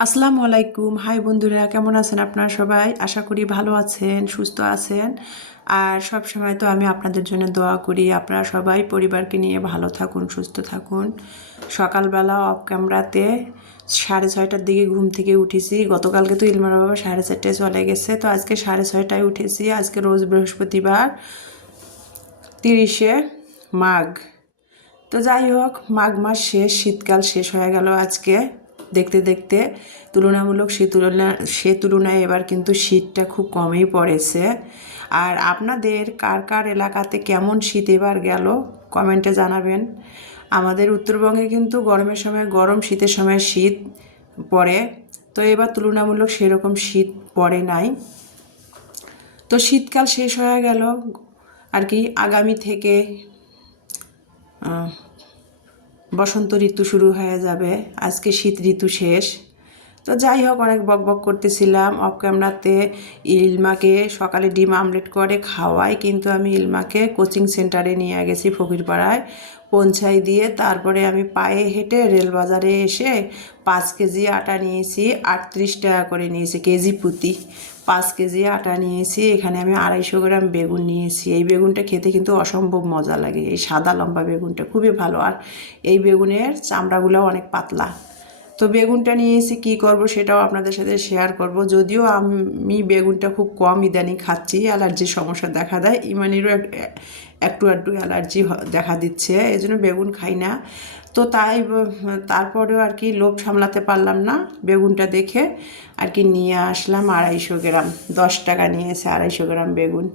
আসসালামু আলাইকুম। হাই বন্ধুরা, কেমন আছেন আপনারা সবাই? আশা করি ভালো আছেন, সুস্থ আছেন। আর সব সময় তো আমি আপনাদের জন্য দোয়া করি আপনারা সবাই পরিবারকে নিয়ে ভালো থাকুন, সুস্থ থাকুন। সকালবেলা অফ ক্যামেরাতে 6:30টার দিকে ঘুম থেকে উঠেছি। গতকালকে তো ইলমার বাবা 4:30টায় চলে গেছে, তো আজকে 6:30টায় উঠেছি। আজকে রোজ বৃহস্পতিবার, 30শে মাঘ। তো যাই হোক, মাঘ মাস শেষ, শীতকাল শেষ হয়ে গেল আজকে দেখতে দেখতে। তুলনামূলক সে তুলনায় এবার কিন্তু শীতটা খুব কমই পড়েছে। আর আপনাদের কার কার এলাকাতে কেমন শীত এবার গেল কমেন্টে জানাবেন। আমাদের উত্তরবঙ্গে কিন্তু গরমের সময় গরম, শীতের সময় শীত পড়ে, তো এবার তুলনামূলক সেরকম শীত পড়ে নাই। তো শীতকাল শেষ হয়ে গেল আর কি। আগামী থেকে বসন্ত ঋতু শুরু হয়ে যাবে। আজকে শীত ঋতু শেষ। তো যাই হোক, অনেক বক বক করতেছিলাম অফ ক্যামেরাতে। ইলমাকে সকালে ডিম আমলেট করে খাওয়াই, কিন্তু আমি ইলমাকে কোচিং সেন্টারে নিয়ে গেছি ফকিরপাড়ায় পৌঁছাই দিয়ে। তারপরে আমি পায়ে হেঁটে রেলবাজারে এসে 5 কেজি আটা নিয়েছি। 38 টাকা করে নিয়েছি কেজি প্রতি। 5 কেজি আটা নিয়েছি। এখানে আমি 250 গ্রাম বেগুন নিয়েছি। এই বেগুনটা খেতে কিন্তু অসম্ভব মজা লাগে। এই সাদা লম্বা বেগুনটা খুবই ভালো, আর এই বেগুনের চামড়াগুলো অনেক পাতলা। তো বেগুনটা নিয়েছি, কী করব সেটাও আপনাদের সাথে শেয়ার করব। যদিও আমি বেগুনটা খুব কম ইদানিং খাচ্ছি, অ্যালার্জির সমস্যা দেখা দেয়। ইমানিরও একটু একটু অ্যালার্জি দেখা দিচ্ছে, এই জন্য বেগুন খাই না। তো তারপরেও আর কি লোভ সামলাতে পারলাম না, বেগুনটা দেখে আর কি নিয়ে আসলাম 250 গ্রাম। 10 টাকা নিয়েছে 250 গ্রাম বেগুন।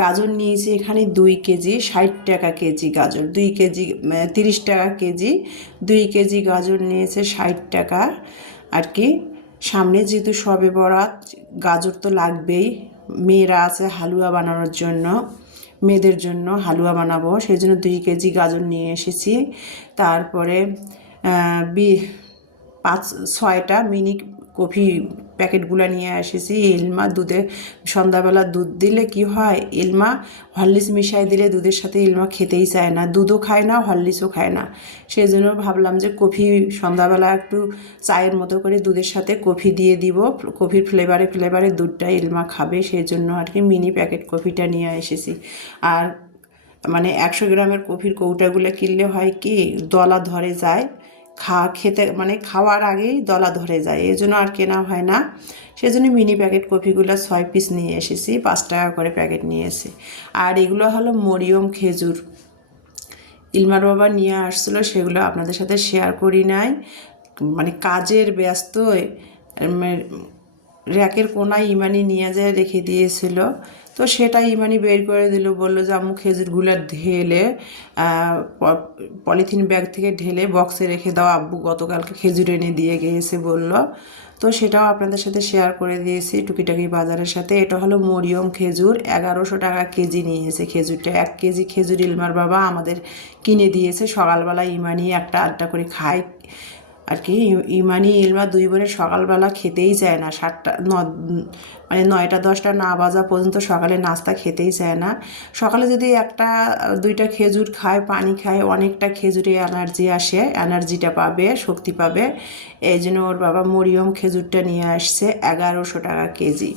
গাজর নিয়েছি এখানে 2 কেজি, 60 টাকা কেজি গাজর। 2 কেজি 30 টাকা কেজি। 2 কেজি গাজর নিয়েছে 60 টাকা আর কি। সামনে যেহেতু সবে বরাত, গাজর তো লাগবেই। মেয়েরা আছে হালুয়া বানানোর জন্য, মেয়েদের জন্য হালুয়া বানাবো, সেই জন্য 2 কেজি গাজর নিয়ে এসেছি। তারপরে 5-6টা মিনি কফি প্যাকেটগুলো নিয়ে এসেছি। ইলমা দুধে, সন্ধ্যাবেলা দুধ দিলে কি হয়, ইলমা হরলিক্স মিশাই দিলে দুধের সাথে ইলমা খেতেই চায় না, দুধও খায় না, হরলিক্সও খায় না। সেই জন্য ভাবলাম যে কফি সন্ধ্যাবেলা একটু চায়ের মতো করে দুধের সাথে কফি দিয়ে দিব, কফির ফ্লেভারে ফ্লেভারে দুধটা ইলমা খাবে, সেই জন্য আর কি মিনি প্যাকেট কফিটা নিয়ে এসেছি। আর মানে 100 গ্রামের কফির কৌটাগুলো কিনলে হয় কি, দলা ধরে যায়, খেতে মানে খাওয়ার আগেই দলা ধরে যায়, এই জন্য আর কেনা হয় না। সেজন্য মিনি প্যাকেট কফিগুলো 6 পিস নিয়ে এসেছি, 5 টাকা করে প্যাকেট নিয়ে এসে। আর এগুলো হলো মরিয়ম খেজুর, ইলমার বাবা নিয়ে আসছিলো, সেগুলো আপনাদের সাথে শেয়ার করি নাই, মানে কাজের ব্যস্তয় র্যাকের কোনায় ইমানি নিয়ে যায় রেখে দিয়েছিল। তো সেটা ইমানি বের করে দিল, বললো যে আম্মু খেজুরগুলো ঢেলে পলিথিন ব্যাগ থেকে ঢেলে বক্সে রেখে দাও, আব্বু গতকালকে খেজুর এনে দিয়ে গিয়েছে বলল। তো সেটাও আপনাদের সাথে শেয়ার করে দিয়েছি টুকিটাকি বাজারের সাথে। এটা হলো মরিয়ম খেজুর, 1100 টাকা কেজি নিয়েছে খেজুরটা। 1 কেজি খেজুর ইলমার বাবা আমাদের কিনে দিয়েছে। সকালবেলা ইমানি একটা আধটা করে খায় আর কি। ইমানি ইলমা 2 বোনে সকালবেলা খেতেই চায় না, মানে 9টা 10টা না বাজা পর্যন্ত সকালে নাস্তা খেতেই চায় না। সকালে যদি 1-2টা খেজুর খায়, পানি খায়, অনেকটা খেজুরে এনার্জি আসে, এনার্জিটা পাবে, শক্তি পাবে। এই জন্য ওর বাবা মরিয়ম খেজুরটা নিয়ে আসছে 1100 টাকা কেজি,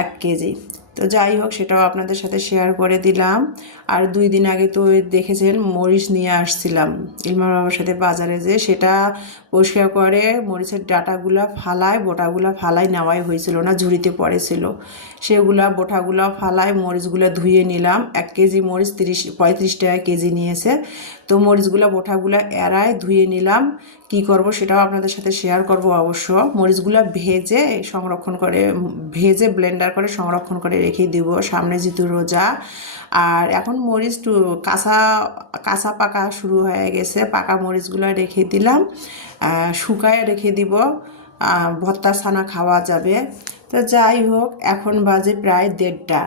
1 কেজি। তো যাই হোক, সেটাও আপনাদের সাথে শেয়ার করে দিলাম। আর 2 দিন আগে তো দেখেছেন মরিচ নিয়ে আসছিলাম ইলমার বাবার সাথে বাজারে, যে সেটা পরিষ্কার করে মরিচের ডাটাগুলা ফালায়, বোটাগুলা ফালায় নেওয়াই হয়েছিল না, ঝুড়িতে পড়েছিল। সেগুলা বোটাগুলা ফালায় মরিচগুলো ধুয়ে নিলাম। 1 কেজি মরিচ 35 টাকা কেজি নিয়েছে। তো মরিচগুলো বোটাগুলো এড়ায় ধুয়ে নিলাম। কি করব সেটাও আপনাদের সাথে শেয়ার করব অবশ্য। মরিচগুলো ভেজে সংরক্ষণ করে, ভেজে ব্লেন্ডার করে সংরক্ষণ করে রেখে দিব, সামনে যেহেতু রোজা। আর এখন মরিচ কাঁচা কাঁচা পাকা শুরু হয়ে গেছে, পাকা মরিচগুলো রেখে দিলাম, শুকায় রেখে দিব, ভর্তা ছানা খাওয়া যাবে। তো যাই হোক, এখন বাজে প্রায় 1:30,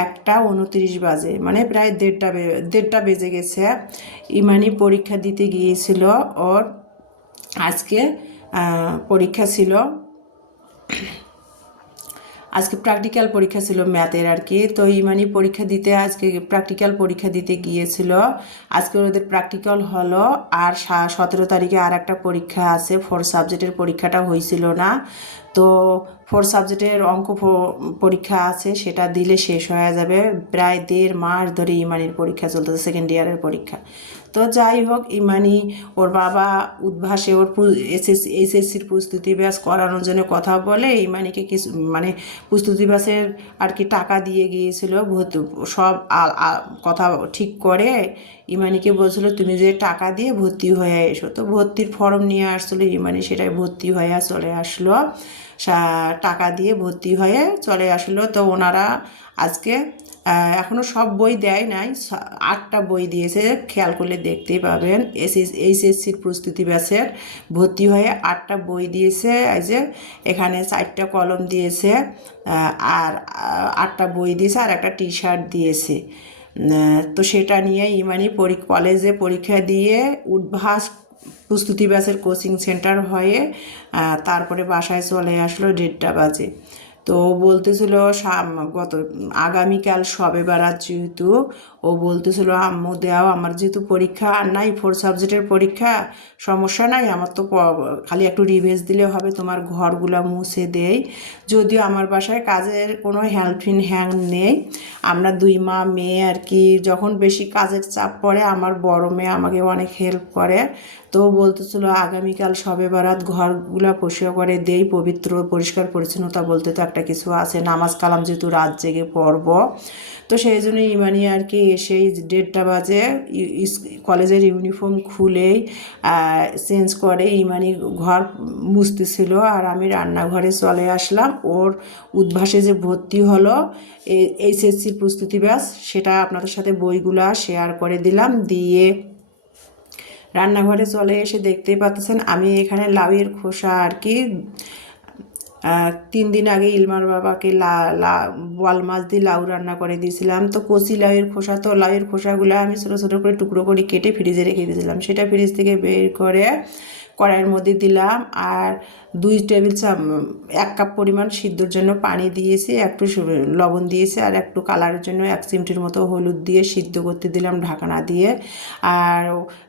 1:29 বাজে, মানে প্রায় 1:30 বেজে গেছে। ইমানি পরীক্ষা দিতে গিয়েছিল, ওর আজকে পরীক্ষা ছিল। আজকে প্র্যাকটিক্যাল পরীক্ষা ছিল ম্যাথের আর কি। তো ইমানি পরীক্ষা দিতে আজকে প্র্যাকটিক্যাল পরীক্ষা দিতে গিয়েছিল। আজকে ওদের প্র্যাকটিক্যাল হলো, আর 17 তারিখে আর একটা পরীক্ষা আছে। 4 সাবজেক্টের পরীক্ষাটা হয়েছিল না, তো 4 সাবজেক্টের অঙ্ক পরীক্ষা আছে, সেটা দিলে শেষ হয়ে যাবে। প্রায় 1.5 মাস ধরে ইমানির পরীক্ষা চলতেছে, সেকেন্ড ইয়ারের পরীক্ষা। তো যাই হোক, ইমানি ওর বাবা উদ্ভাসে ওর এইচএসসির প্রস্তুতি ব্যাচ করানোর জন্য কথা বলে ইমানিকে কিছু মানে প্রস্তুতি ব্যাচের আর কি টাকা দিয়ে গিয়েছিল। সব কথা ঠিক করে ইমানিকে বলছিল তুমি যে টাকা দিয়ে ভর্তি হয়ে এসো। তো ভর্তির ফর্ম নিয়ে আসছিলো ইমানি, সেটাই ভর্তি হয়ে চলে আসলো। টাকা দিয়ে ভর্তি হয়ে চলে আসলো। তো ওনারা আজকে এখনও সব বই দেয় নাই, 8টা বই দিয়েছে, খেয়াল করলে দেখতেই পাবেন। এইচএসসির প্রস্তুতি ব্যাচের ভর্তি হয়ে 8টা বই দিয়েছে। এই যে এখানে 4টা কলম দিয়েছে, আর 8টা বই দিয়েছে, আর একটা টি শার্ট দিয়েছে। তো সেটা নিয়ে ইমানি কলেজে পরীক্ষা দিয়ে উদ্ভাস প্রস্তুতি ব্যাচের কোচিং সেন্টার হয়ে তারপরে বাসায় চলে আসলো 1:30 বাজে। তো বলতেছিল আগামীকাল শবে বারাত, যেহেতু ও বলতেছিল আম্মু দেও আমার যেহেতু পরীক্ষা আর নাই, 4 সাবজেক্টের পরীক্ষা, সমস্যা নাই, আমার তো খালি একটু রিভাইজ দিলে হবে, তোমার ঘরগুলা মুছে দেই। যদিও আমার বাসায় কাজের কোনো হেল্পিং হ্যান্ড নেই, আমরা 2 মা মেয়ে আর কি। যখন বেশি কাজের চাপ পড়ে আমার বড় মেয়ে আমাকে অনেক হেল্প করে। তো বলতেছিল আগামীকাল শবে বারাত, ঘরগুলা পরিষ্কার করে দেই, পবিত্র পরিষ্কার পরিচ্ছন্নতা বলতে তো একটা কিছু আছে, নামাজ কালাম যেহেতু রাত জেগে পড়ব। তো সেই জন্য ইমানি আর কি এসেই 1:30 বাজে কলেজের ইউনিফর্ম খুলেই চেঞ্জ করে ইমানি ঘর মুছতেছিল, আর আমি রান্নাঘরে চলে আসলাম। ওর উদ্ভাসে যে ভর্তি হলো এইচএসসির প্রস্তুতি ব্যাচ, সেটা আপনাদের সাথে বইগুলা শেয়ার করে দিলাম। দিয়ে রান্নাঘরে চলে এসে দেখতেই পাচ্ছেন আমি এখানে লাউয়ের খোসা আর কি 3 দিন আগে ইলমার বাবাকে বোয়াল মাছ দিয়ে লাউ রান্না করে দিয়েছিলাম। তো কচি লাউয়ের খোসা, তো লাউয়ের খোসাগুলো আমি ছোটো ছোটো করে টুকরো করে কেটে ফ্রিজে রেখে দিয়েছিলাম। সেটা ফ্রিজ থেকে বের করে কড়াইয়ের মধ্যে দিলাম, আর 1 কাপ পরিমাণ সিদ্ধর জন্য পানি দিয়েছি, একটু লবণ দিয়েছি, আর একটু কালারের জন্য 1 চিমটির মতো হলুদ দিয়ে সিদ্ধ করতে দিলাম ঢাকনা দিয়ে। আর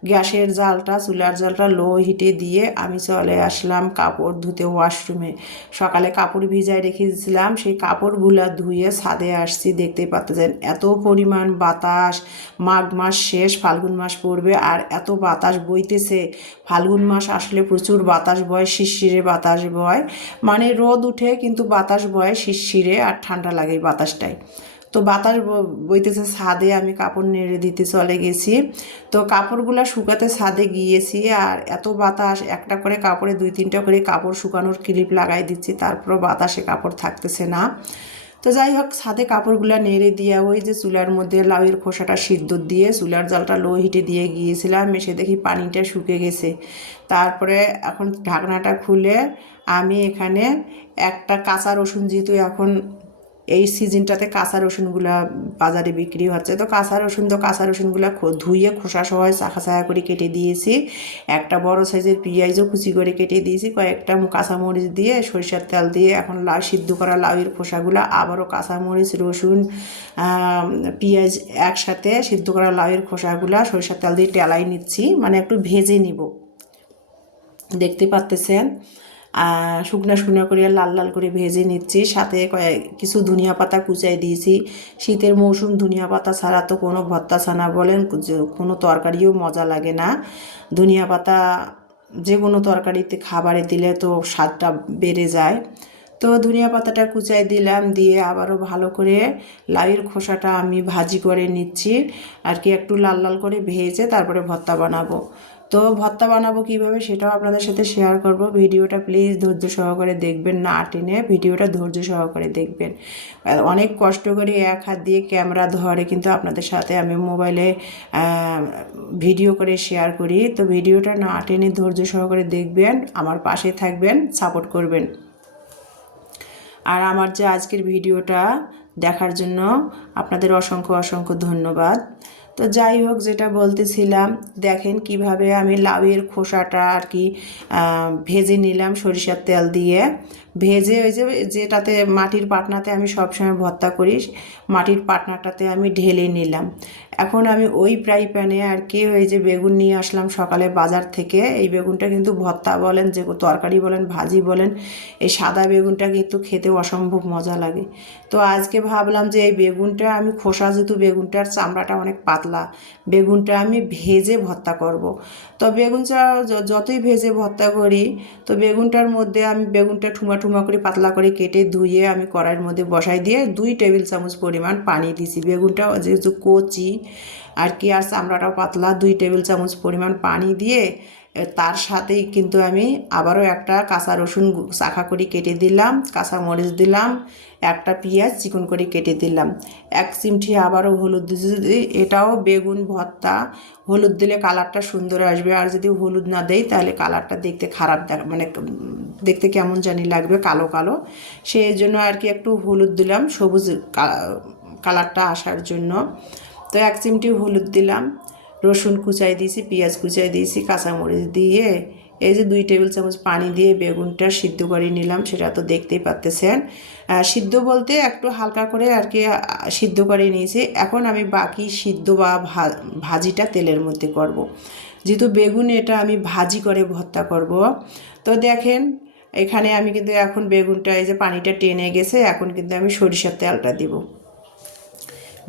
গ্যাসের জালটা, চুলার জালটা লো হিটে দিয়ে আমি চলে আসলাম কাপড় ধুতে ওয়াশরুমে। সকালে কাপড় ভিজায় রেখে দিয়েছিলাম, সেই কাপড়গুলা ধুয়ে ছাদে আসছি। দেখতেই পাচ্ছেন এত পরিমাণ বাতাস, মাঘ মাস শেষ, ফাল্গুন মাস পড়বে, আর এত বাতাস বইতেছে। ফাল্গুন মাস আসলে প্রচুর বাতাস বয়, শিরশিরে বাতাস বয়, মানে রোদ উঠে কিন্তু বাতাস বয় শিরশিরে, আর ঠান্ডা লাগে বাতাসটাই। তো বাতাস বইতেছে ছাদে, আমি কাপড় নেড়ে দিতে চলে গেছি। তো কাপড়গুলো শুকাতে ছাদে গিয়েছি, আর এত বাতাস, একটা করে কাপড়ে 2-3টা করে কাপড় শুকানোর ক্লিপ লাগাই দিচ্ছি, তারপরও বাতাসে কাপড় থাকতেছে না। তো যাই হোক, ছাদে কাপড়গুলো নেড়ে দিয়ে ওই যে চুলার মধ্যে লাউয়ের খোসাটা সিদ্ধ দিয়ে চুলার জালটা লো হিটে দিয়ে গিয়েছিলাম, এসে দেখি পানিটা শুকে গেছে। তারপরে এখন ঢাকনাটা খুলে আমি এখানে একটা কাঁচা রসুন, যেহেতু এখন এই সিজনটাতে কাঁচা রসুনগুলো বাজারে বিক্রি হচ্ছে, তো কাঁচা রসুনগুলো ধুয়ে খোসা সহ চাকা চাকা করে কেটে দিয়েছি। একটা বড় সাইজের পেঁয়াজও কুচি করে কেটে দিয়েছি, কয়েকটা কাঁচামরিচ দিয়ে সরিষার তেল দিয়ে এখন লাউ সিদ্ধ করা লাউয়ের খোসাগুলো আবারও কাঁচামরিচ, রসুন, পেঁয়াজ একসাথে সিদ্ধ করা লাউয়ের খোসাগুলো সরিষার তেল দিয়ে টেলাই নিচ্ছি, মানে একটু ভেজে নিব। দেখতে পাচ্ছেন শুকনো শুকনো করে লাল লাল করে ভেজে নিচ্ছি। সাথে কিছু ধনিয়া পাতা কুচাই দিয়েছি। শীতের মৌসুম, ধনিয়া পাতা ছাড়া তো কোনো ভর্তা ছানা বলেন কোনো তরকারিও মজা লাগে না। ধনিয়া পাতা যে কোনো তরকারিতে খাবারে দিলে তো স্বাদটা বেড়ে যায়। তো ধনিয়া পাতাটা কুচাই দিলাম, দিয়ে আবারও ভালো করে লাউয়ের খোসাটা আমি ভাজি করে নিচ্ছি আর কি, একটু লাল লাল করে ভেজে তারপরে ভর্তা বানাবো। তো ভর্তা বানাবো কীভাবে সেটাও আপনাদের সাথে শেয়ার করব। ভিডিওটা প্লিজ ধৈর্য সহকারে দেখবেন, না টেনে ভিডিওটা ধৈর্য সহকারে দেখবেন। অনেক কষ্ট করে এক হাত দিয়ে ক্যামেরা ধরে কিন্তু আপনাদের সাথে আমি মোবাইলে ভিডিও করে শেয়ার করি। তো ভিডিওটা না টেনে ধৈর্য সহকারে দেখবেন, আমার পাশে থাকবেন, সাপোর্ট করবেন। আর আমার যে আজকের ভিডিওটা দেখার জন্য আপনাদের অসংখ্য অসংখ্য ধন্যবাদ। তো যাই হোক, যেটা বলতেছিলাম, দেখেন কিভাবে আমি লাউয়ের খোসাটা আর কি ভেজে নিলাম সরিষার তেল দিয়ে। ভেজে ওই যে যেটাতে মাটির পাটনাতে আমি সবসময় ভর্তা করি, মাটির পাটনাটাতে আমি ঢেলে নিলাম। এখন আমি ওই ফ্রাই প্যানে আর কি ওই যে বেগুন নিয়ে আসলাম সকালে বাজার থেকে। এই বেগুনটা কিন্তু ভর্তা বলেন, যে তরকারি বলেন, ভাজি বলেন, এই সাদা বেগুনটা কিন্তু খেতে অসম্ভব মজা লাগে। তো আজকে ভাবলাম যে এই বেগুনটা আমি খোসা, যেহেতু বেগুনটার চামড়াটা অনেক পাতলা, বেগুনটা আমি ভেজে ভর্তা করব। তো বেগুনটা যতই ভেজে ভর্তা করি, তো বেগুনটার মধ্যে আমি বেগুনটা ঠুমা ঠুমা করে পাতলা করে কেটে ধুয়ে আমি কড়াইয়ের মধ্যে বসাই দিয়ে 2 টেবিল চামচ পরিমাণ পানি দিছি। বেগুনটা যেহেতু কচি আর কি, আর চামড়াটাও পাতলা, 2 টেবিল চামচ পরিমাণ পানি দিয়ে তার সাথেই কিন্তু আমি আবারও একটা কাঁচা রসুন শাখা করে কেটে দিলাম, কাঁচা মরিচ দিলাম, একটা পেঁয়াজ চিকন করে কেটে দিলাম, 1 চিমটি আবারও হলুদ দিই। এটাও বেগুন ভর্তা, হলুদ দিলে কালারটা সুন্দর আসবে, আর যদি হলুদ না দেই তাহলে কালারটা দেখতে খারাপ মানে দেখতে কেমন জানি লাগবে, কালো কালো। সেই জন্য আর কি একটু হলুদ দিলাম, সবুজ কালারটা আসার জন্য। তো 1 চিমটি হলুদ দিলাম, রসুন কুচাই দিয়েছি, পেঁয়াজ কুচাই দিয়েছি, কাঁচামরিচ দিয়ে এই যে 2 টেবিল চামচ পানি দিয়ে বেগুনটা সিদ্ধ করে নিলাম। সেটা তো দেখতেই পাচ্তেছেন। সিদ্ধ বলতে একটু হালকা করে আর কি সিদ্ধ করে নিয়েছি। এখন আমি বাকি সিদ্ধ বা ভাজিটা তেলের মধ্যে করব। যেহেতু বেগুন এটা আমি ভাজি করে ভর্তা করব। তো দেখেন এখানে আমি কিন্তু এখন বেগুনটা এই যে পানিটা টেনে গেছে, এখন কিন্তু আমি সরিষার তেলটা দিব।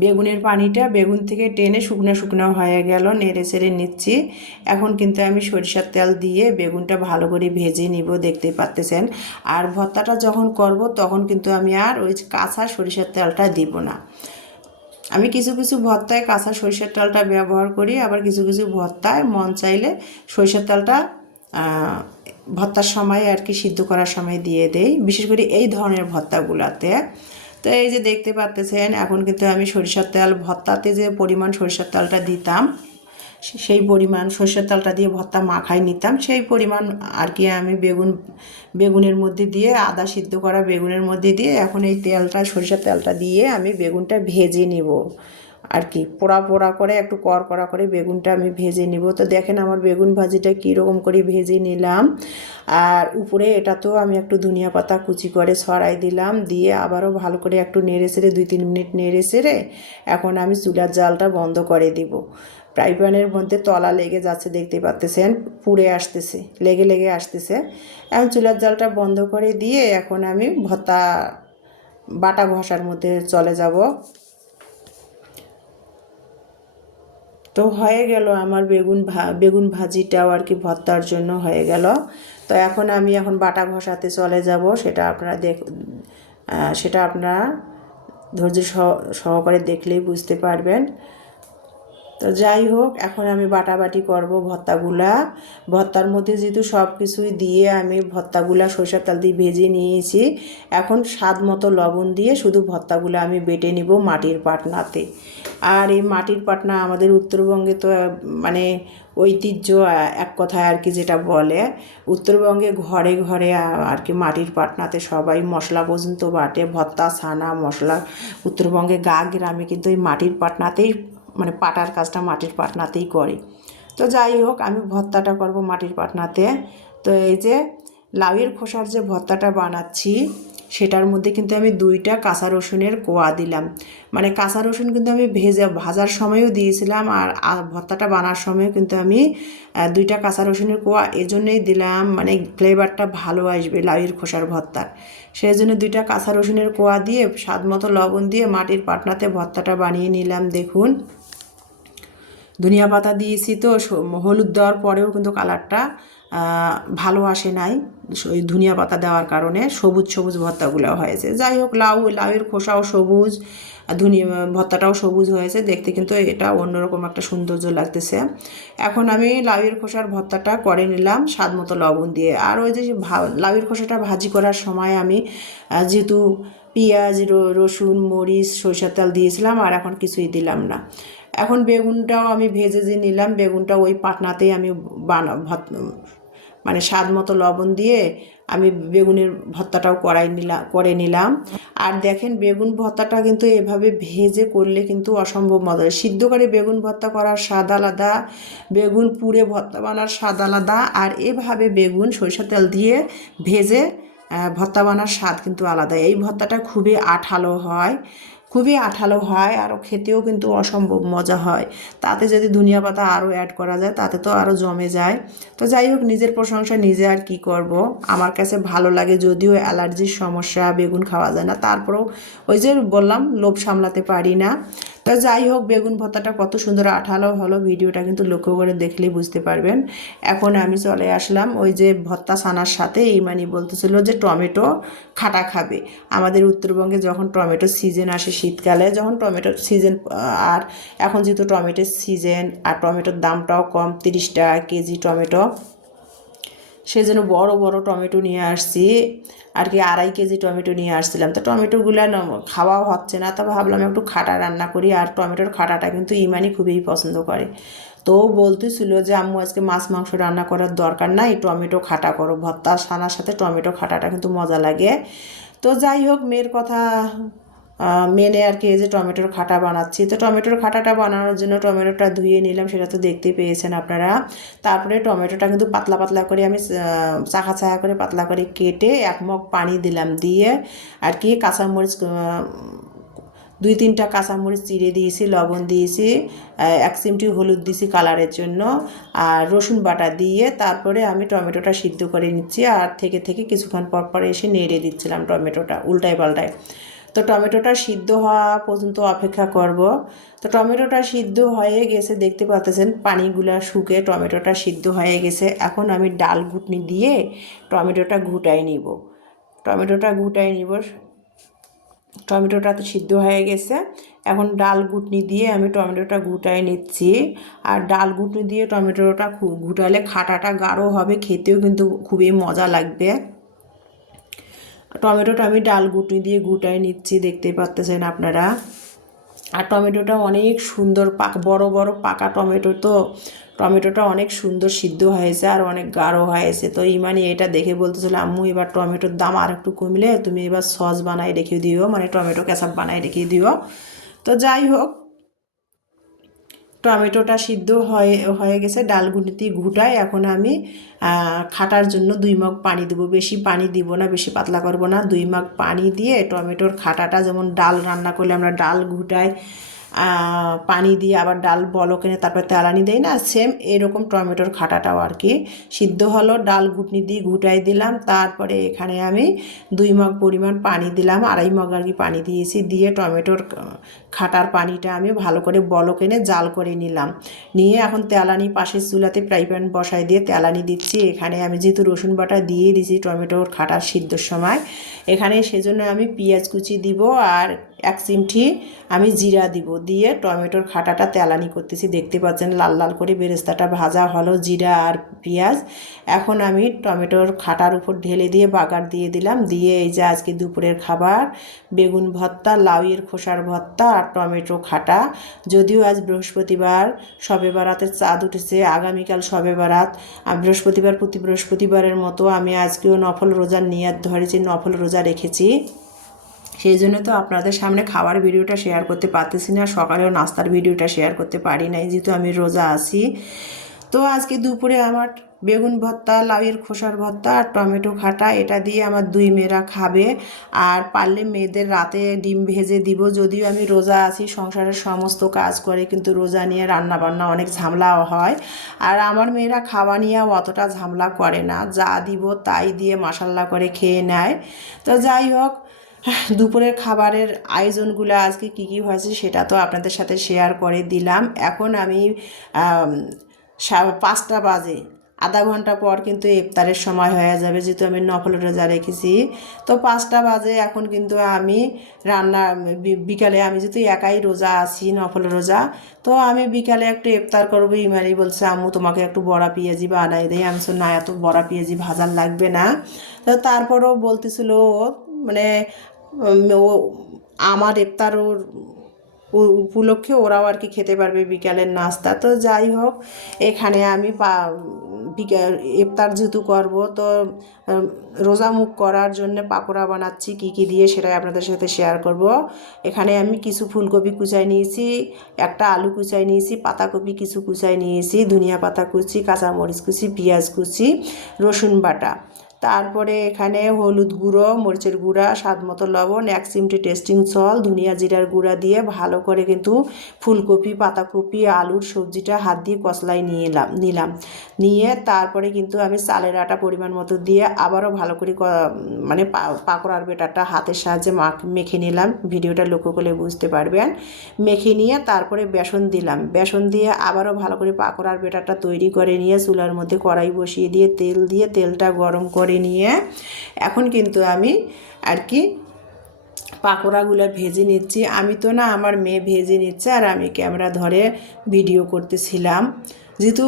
বেগুনের পানিটা বেগুন থেকে টেনে শুকনো শুকনো হয়ে গেল, নেড়ে চেড়ে নিচ্ছি। এখন কিন্তু আমি সরিষার তেল দিয়ে বেগুনটা ভালো করে ভেজে নিব, দেখতেই পাচ্তেছেন। আর ভর্তাটা যখন করব তখন কিন্তু আমি আর ওই কাঁচা সরিষার তেলটা দিব না। আমি কিছু কিছু ভর্তায় কাঁচা সরিষার তেলটা ব্যবহার করি, আবার কিছু কিছু ভর্তায় মন চাইলে সরিষার তেলটা ভর্তার সময় আর কি সিদ্ধ করার সময় দিয়ে দেই, বিশেষ করে এই ধরনের ভর্তাগুলোতে। তো এই যে দেখতে পাচ্তেছেন, এখন কিন্তু আমি সরিষার তেল ভর্তাতে যে পরিমাণ সরিষার তেলটা দিতাম, সেই পরিমাণ সরিষার তেলটা দিয়ে ভর্তা মাখাই নিতাম, সেই পরিমাণ আর কি আমি বেগুনের মধ্যে দিয়ে, আদা সিদ্ধ করা বেগুনের মধ্যে দিয়ে এখন এই তেলটা, সরিষার তেলটা দিয়ে আমি বেগুনটা ভেজে নেব আর কি। পোড়া পোড়া করে একটু কড়া করে বেগুনটা আমি ভেজে নিব। তো দেখেন আমার বেগুন ভাজিটা কীরকম করে ভেজে নিলাম। আর উপরে এটাতেও আমি একটু ধনিয়া পাতা কুচি করে ছড়াই দিলাম, দিয়ে আবারও ভালো করে একটু নেড়ে চেড়ে 2-3 মিনিট নেড়ে চেড়ে এখন আমি চুলার জালটা বন্ধ করে দিব। ফ্রাই প্যানের মধ্যে তলা লেগে যাচ্ছে, দেখতে পাচ্তেছেন, পুড়ে আসতেছে, লেগে লেগে আসতেছে। এখন চুলার জালটা বন্ধ করে দিয়ে এখন আমি ভর্তা বাটা ঘষার মধ্যে চলে যাব। তো হয়ে গেল আমার বেগুন ভাজিটাও আর কি ভর্তার জন্য হয়ে গেল। তো এখন আমি বাটা ঘষাতে চলে যাব, সেটা আপনারা সেটা আপনারা ধৈর্য সহকারে দেখলেই বুঝতে পারবেন। তো যাই হোক, এখন আমি বাটাবাটি করব ভর্তার মধ্যে যেহেতু সব কিছুই দিয়ে আমি ভর্তাগুলা সরিষার তেল দিয়ে ভেজে নিয়েছি। এখন স্বাদ মতো লবণ দিয়ে শুধু ভর্তাগুলো আমি বেটে নিব মাটির পাটনাতে। আর এই মাটির পাটনা আমাদের উত্তরবঙ্গে তো মানে ঐতিহ্য, এক কথায় আর কি যেটা বলে, উত্তরবঙ্গে ঘরে ঘরে আর কি মাটির পাটনাতে সবাই মশলা পর্যন্ত বাটে, ভর্তা ছানা মশলা। উত্তরবঙ্গে গ্রামে কিন্তু এই মাটির পাটনাতেই, মানে পাটার কাজটা মাটির পাটনাতেই করে। তো যাই হোক, আমি ভর্তাটা করব মাটির পাটনাতে। তো এই যে লাউয়ের খোসার যে ভর্তাটা বানাচ্ছি, সেটার মধ্যে কিন্তু আমি 2টা কাঁচা রসুনের কোয়া দিলাম। মানে কাঁচা রসুন কিন্তু আমি ভাজার সময়ও দিয়েছিলাম, আর ভর্তাটা বানার সময়ও কিন্তু আমি 2টা কাঁচা রসুনের কোয়া এজন্যই দিলাম, মানে ফ্লেভারটা ভালো আসবে লাউয়ের খোসার ভর্তার। সেই জন্য 2টা কাঁচা রসুনের কোয়া দিয়ে স্বাদ মতো লবণ দিয়ে মাটির পাটনাতে ভর্তাটা বানিয়ে নিলাম। দেখুন, ধনিয়া পাতা দিয়েছি, তো হলুদ দেওয়ার পরেও কিন্তু কালারটা ভালো আসে নাই, ওই ধনিয়া পাতা দেওয়ার কারণে সবুজ সবুজ ভর্তাগুলো হয়েছে। যাই হোক, লাউয়ের খোসাও সবুজ, ভর্তাটাও সবুজ হয়েছে, দেখতে কিন্তু এটা অন্যরকম একটা সৌন্দর্য লাগতেছে। এখন আমি লাউয়ের খোসার ভর্তাটা করে নিলাম স্বাদ মতো লবণ দিয়ে। আর ওই যে লাউয়ের খোসাটা ভাজি করার সময় আমি যেহেতু পেঁয়াজ, রসুন, মরিচ, সরিষার তেল দিয়েছিলাম, আর এখন কিছুই দিলাম না। এখন বেগুনটাও আমি ভেজে নিলাম, বেগুনটা ওই পাটনাতেই আমি মানে স্বাদ মতো লবণ দিয়ে আমি বেগুনের ভর্তাটাও করে নিলাম। আর দেখেন বেগুন ভর্তাটা কিন্তু এভাবে ভেজে করলে কিন্তু অসম্ভব মজা। সিদ্ধ করে বেগুন ভর্তা করার স্বাদ আলাদা, বেগুন পুড়ে ভর্তা বানার স্বাদ আলাদা, আর এভাবে বেগুন সরিষার তেল দিয়ে ভেজে ভর্তা বানার স্বাদ কিন্তু আলাদা। এই ভর্তাটা খুবই আঠালো হয় আর খেতেও কিন্তু অসম্ভব মজা হয়। তাতে যদি ধনিয়া পাতা আরও অ্যাড করা যায় তাতে তো আরও জমে যায়। তো যাই হোক, নিজের প্রশংসা নিজে আর কি করব, আমার কাছে ভালো লাগে। যদিও অ্যালার্জির সমস্যা, বেগুন খাওয়া যায় না, তারপরেও ওই যে বললাম লোভ সামলাতে পারি না। তো যাই হোক, বেগুন ভর্তাটা কত সুন্দর আঠালো হলো, ভিডিওটা কিন্তু লক্ষ্য করে দেখলেই বুঝতে পারবেন। এখন আমি চলে আসলাম ওই যে ভর্তা ছানার সাথে। ইমানি বলতেছিল যে টমেটো খাটা খাবে। আমাদের উত্তরবঙ্গে যখন টমেটোর সিজন আসে শীতকালে, যখন টমেটোর সিজন, আর এখন যেহেতু টমেটোর সিজন আর টমেটোর দামটাও কম, 30 টাকা কেজি টমেটো, সেজন্য বড় বড় টমেটো নিয়ে আসছি আর কি। 2.5 কেজি টমেটো নিয়ে আসছিলাম। তো টমেটোগুলো খাওয়াও হচ্ছে না, তো ভাবলাম একটু খাটা রান্না করি। আর টমেটোর খাটাটা কিন্তু ইমানি খুবই পছন্দ করে। তো বলতেছিল যে আম্মু আজকে মাছ মাংস রান্না করার দরকার নাই, টমেটো খাটা করো, ভর্তা ছানার সাথে টমেটো খাটাটা কিন্তু মজা লাগে। তো যাই হোক, মেয়ের কথা মেনে আর কি এই যে টমেটোর খাটা বানাচ্ছি। তো টমেটোর খাটাটা বানানোর জন্য টমেটোটা ধুয়ে নিলাম, সেটা তো দেখতেই পেয়েছেন আপনারা। তারপরে টমেটোটা কিন্তু পাতলা পাতলা করে আমি চাকা চাকা করে পাতলা করে কেটে 1 মগ পানি দিলাম, দিয়ে আর কি কাঁচামরিচ 2-3টা কাঁচামরিচ চিড়ে দিয়েছি, লবণ দিয়েছি, 1 চিমটি হলুদ দিয়েছি কালারের জন্য, আর রসুন বাটা দিয়ে তারপরে আমি টমেটোটা সিদ্ধ করে নিচ্ছি। আর থেকে থেকে কিছুক্ষণ পর পর এসে নেড়ে দিচ্ছিলাম টমেটোটা উল্টায় পাল্টায়। তো টমেটোটা সিদ্ধ হওয়া পর্যন্ত অপেক্ষা করব। তো টমেটোটা সিদ্ধ হয়ে গেছে, দেখতে পাচ্ছেন পানিগুলা শুকে টমেটোটা সিদ্ধ হয়ে গেছে। এখন আমি ডাল ঘুটনি দিয়ে টমেটোটা ঘুটাই নিব। টমেটোটা তো সিদ্ধ হয়ে গেছে, এখন ডাল ঘুটনি দিয়ে আমি টমেটোটা ঘুটাই নিচ্ছি। আর ডাল ঘুটনি দিয়ে টমেটোটা ঘুটালে খাটাটা গাঢ় হবে, খেতেও কিন্তু খুবই মজা লাগবে। টমেটোটা আমি ডাল ঘুটনি দিয়ে ঘুটাই নিচ্ছি, দেখতেই পাচ্ছেন আপনারা। আর টমেটোটা অনেক সুন্দর বড় বড় পাকা টমেটো, তো টমেটোটা অনেক সুন্দর সিদ্ধ হয়েছে আর অনেক গাঢ় হয়েছে। তো ইমানি এটা দেখে বলতেছিল আম্মু এবার টমেটোর দাম আর একটু কমলে তুমি এবার সস বানাই রেখে দিও, মানে টমেটো কেচাপ বানাই রেখে দিও। তো যাই হোক, টমেটোটা সিদ্ধ হয়ে গেছে, ডাল ঘুটনি ঘুটাই এখন আমি খাটার জন্য 2 মগ পানি দেবো। বেশি পানি দিব না, বেশি পাতলা করব না, 2 মগ পানি দিয়ে টমেটোর খাটাটা, যেমন ডাল রান্না করলে আমরা ডাল ঘুটাই পানি দিয়ে আবার ডাল বলক এনে তারপর তেলানি দেই না, সেম এরকম টমেটোর খাটাটাও আর কি সিদ্ধ হলো। ডাল ঘুটনি দিয়ে ঘুটাই দিলাম, তারপরে এখানে আমি 2 মগ পরিমাণ পানি দিলাম, 2.5 মগ আর কি পানি দিয়েছি, দিয়ে টমেটোর খাটার পানিটা আমি ভালো করে বলক এনে জাল করে নিলাম। নিয়ে এখন তেলানি পাশের চুলাতে ফ্রাই প্যান বসাই দিয়ে তেলানি দিচ্ছি। এখানে আমি যেহেতু রসুন বাটা দিয়ে দিয়েছি টমেটোর খাটার সিদ্ধর সময়, এখানে সেজন্য আমি পেঁয়াজ কুচি দিব আর 1 চিমটি আমি জিরা দিব, দিয়ে টমেটোর খাটাটা তেলানি করতেছি। দেখতে পাচ্ছেন লাল লাল করে বেরেস্তাটা ভাজা হলো, জিরা আর পেঁয়াজ। এখন আমি টমেটোর খাটার উপর ঢেলে দিয়ে বাগার দিয়ে দিলাম, দিয়ে এই যে আজকে দুপুরের খাবার বেগুন ভর্তা, লাউয়ের খোসার ভর্তা আর টমেটো খাটা। যদিও আজ বৃহস্পতিবার, শবে বারাতের চাঁদ উঠেছে, আগামীকাল শবে বারাত। বৃহস্পতিবার প্রতি বৃহস্পতিবারের মতো আমি আজকেও নফল রোজার নিয়াত ধরেছি, নফল রোজা রেখেছি। সেই জন্য তো আপনাদের সামনে খাবার ভিডিওটা শেয়ার করতে পারতেছি না, সকালেও নাস্তার ভিডিওটা শেয়ার করতে পারি নাই যেহেতু আমি রোজা আছি। তো আজকে দুপুরে আমার বেগুন ভর্তা, লাউয়ের খোসার ভর্তা আর টমেটো খাটা, এটা দিয়ে আমার 2 মেয়েরা খাবে। আর পারলে মেয়েদের রাতে ডিম ভেজে দিব। যদিও আমি রোজা আছি, সংসারের সমস্ত কাজ করে, কিন্তু রোজা নিয়ে রান্না বান্না অনেক ঝামেলাও হয়। আর আমার মেয়েরা খাওয়া নিয়ে অতটা ঝামেলা করে না, যা দিব তাই দিয়ে মাসাল্লা করে খেয়ে নেয়। তো যাই হোক, দুপুরের খাবারের আয়োজনগুলো আজকে কী কী হয়েছে সেটা তো আপনাদের সাথে শেয়ার করে দিলাম। এখন আমি 5টা বাজে, আধা ঘন্টা পর কিন্তু ইফতারের সময় হয়ে যাবে, যেহেতু আমি নফল রোজা রেখেছি। তো 5টা বাজে, এখন কিন্তু আমি বিকালে, আমি যেহেতু একাই রোজা আছি নফল রোজা, তো আমি বিকালে একটু ইফতার করবো। ইমানি বলছে আম্মু তোমাকে একটু বড়া পেঁয়াজি বানাই দেয়। আমি বলছি না, এত বড়া পেঁয়াজি ভাজার লাগবে না। তো তারপরেও বলতেছিল মানে ও আমার ইফতার উপলক্ষে ওরাও আর কি খেতে পারবে বিকালের নাস্তা। তো যাই হোক, এখানে আমি ইফতার যেহেতু করব তো রোজা মুখ করার জন্য পাকোড়া বানাচ্ছি, কি কি দিয়ে সেটাই আপনাদের সাথে শেয়ার করব। এখানে আমি কিছু ফুলকপি কুচাই নিয়েছি, একটা আলু কুচাই নিয়েছি, পাতাকপি কিছু কুচাই নিয়েছি, ধনিয়া পাতা কুচি, কাঁচামরিচ কুচি, পেঁয়াজ কুচি, রসুন বাটা, তারপরে এখানে হলুদ গুঁড়ো, মরিচের গুঁড়া, স্বাদ মতো লবণ, 1 চিমটি টেস্টিং সল, ধনিয়া জিরার গুঁড়া দিয়ে ভালো করে কিন্তু ফুলকপি, পাতাকপি, আলুর সবজিটা হাত দিয়ে কষলাই নিলাম। নিয়ে তারপরে কিন্তু আমি চালের আটা পরিমাণ মতো দিয়ে আবারও ভালো করে মানে পাকোড়ার বেটারটা হাতের সাহায্যে মেখে নিলাম। ভিডিওটা লক্ষ্য করলে বুঝতে পারবেন। মেখে নিয়ে তারপরে বেসন দিলাম, বেসন দিয়ে আবারও ভালো করে পাকোড়ার বেটারটা তৈরি করে নিয়ে চুলার মধ্যে কড়াই বসিয়ে দিয়ে তেলটা গরম করে নিয়ে এখন কিন্তু আমি আর কি পাকোড়াগুলো ভেজে নিচ্ছি। আমি তো না, আমার মেয়ে ভেজে নিচ্ছে আর আমি ক্যামেরা ধরে ভিডিও করতেছিলাম। যেহেতু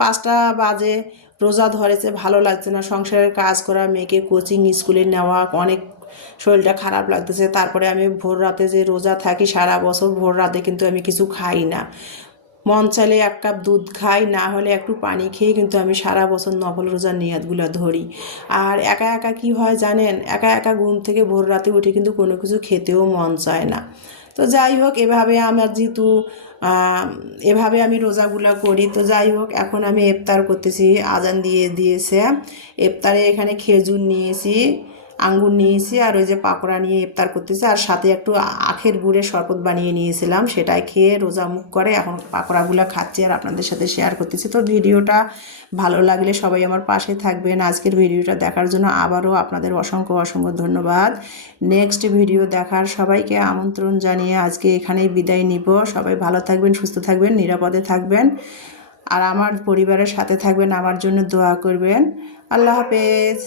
5টা বাজে, রোজা ধরেছে, ভালো লাগছে না, সংসারের কাজ করা, মেয়েকে কোচিং স্কুলে নেওয়া, অনেক শরীরটা খারাপ লাগতেছে। তারপরে আমি ভোর রাতে যে রোজা থাকি সারা বছর, ভোর রাতে কিন্তু আমি কিছু খাই না। মন চাইলে 1 কাপ দুধ খাই, না হলে একটু পানি খেয়ে কিন্তু আমি সারা বছর নফল রোজার নিয়াতগুলো ধরি। আর একা একা কি হয় জানেন, একা একা ঘুম থেকে ভোর রাতে উঠে কিন্তু কোনো কিছু খেতেও মন চায় না। তো যাই হোক, এভাবে আমার যেহেতু এভাবে আমি রোজাগুলো করি। তো যাই হোক, এখন আমি ইফতার করতেছি, আজান দিয়েছে। ইফতারে এখানে খেজুর নিয়েছি, আঙ্গুর নিয়েছি, আর ওই যে পাকোড়া নিয়ে ইফতার করতেছি, আর সাথে একটু আখের গুড়ের শরবত বানিয়ে নিয়েছিলাম, সেটাই খেয়ে রোজা মুখ করে এখন পাকোড়াগুলো খাচ্ছি আর আপনাদের সাথে শেয়ার করতেছি। তো ভিডিওটা ভালো লাগলে সবাই আমার পাশে থাকবেন। আজকের ভিডিওটা দেখার জন্য আবারও আপনাদের অসংখ্য ধন্যবাদ। নেক্সট ভিডিও দেখার সবাইকে আমন্ত্রণ জানিয়ে আজকে এখানেই বিদায় নিব। সবাই ভালো থাকবেন, সুস্থ থাকবেন, নিরাপদে থাকবেন, আর আমার পরিবারের সাথে থাকবেন, আমার জন্য দোয়া করবেন। আল্লাহ হাফেজ।